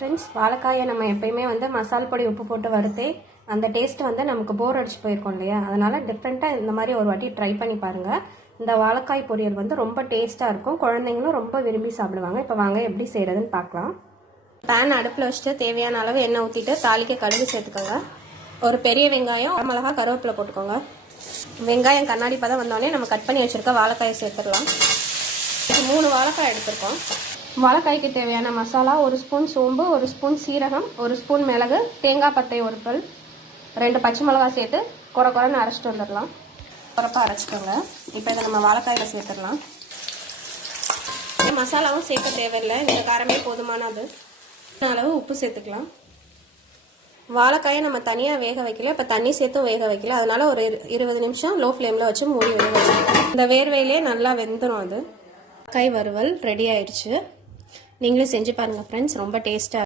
Friends, வாழைக்காயை நம்ம எப்பயுமே வந்து மசால் பொடி உப்பு போட்டு வறுத்தே அந்த டேஸ்ட் வந்து நமக்கு போர் அடிச்சு போயிருக்கோம் இல்லையா? அதனால் டிஃப்ரெண்ட்டாக இந்த மாதிரி ஒரு வாட்டி ட்ரை பண்ணி பாருங்கள். இந்த வாழைக்காய் பொரியல் வந்து ரொம்ப டேஸ்ட்டாக இருக்கும். குழந்தைங்களும் ரொம்ப விரும்பி சாப்பிடுவாங்க. இப்போ வாங்க எப்படி செய்கிறதுன்னு பார்க்கலாம். பேன் அடுப்பில் வச்சுட்டு தேவையான அளவு எண்ணெய் ஊற்றிட்டு தாளிக்க கடுகு சேர்த்துக்கோங்க. ஒரு பெரிய வெங்காயம், மிளகா, கருவேப்பிலை போட்டுக்கோங்க. வெங்காயம் கண்ணாடி பதம் வந்தோடனே நம்ம கட் பண்ணி வச்சுருக்க வாழைக்காயை சேர்த்துடலாம். 3 வாழைக்காய் எடுத்துருக்கோம். வாழைக்காய்க்கு தேவையான மசாலா: 1 ஸ்பூன் சோம்பு, 1 ஸ்பூன் சீரகம், 1 ஸ்பூன் மிளகு, தேங்காய் பட்டை ஒரு பல், 2 பச்சை மிளகாய் சேர்த்து குறைன்னு அரைச்சிட்டு வந்துடலாம். குறைப்பாக அரைச்சிக்கோங்க. இப்போ இதை நம்ம வாழைக்காயில் சேர்த்துடலாம். மசாலாவும் சேர்க்க தேவையில்லை, இந்த காரமே போதுமானது. அளவு உப்பு சேர்த்துக்கலாம். வாழைக்காயை நம்ம தனியாக வேக வைக்கல, இப்போ தண்ணி சேர்த்தும் வேக வைக்கல. அதனால ஒரு 20 நிமிஷம் லோ ஃப்ளேமில் வச்சு மூடி வேக வைக்கலாம். இந்த வேர்வையிலே நல்லா வெந்துடும். அது காய் வறுவல் ரெடி ஆயிடுச்சு. நீங்களும் செஞ்சு பாருங்கள் ஃப்ரெண்ட்ஸ், ரொம்ப டேஸ்ட்டாக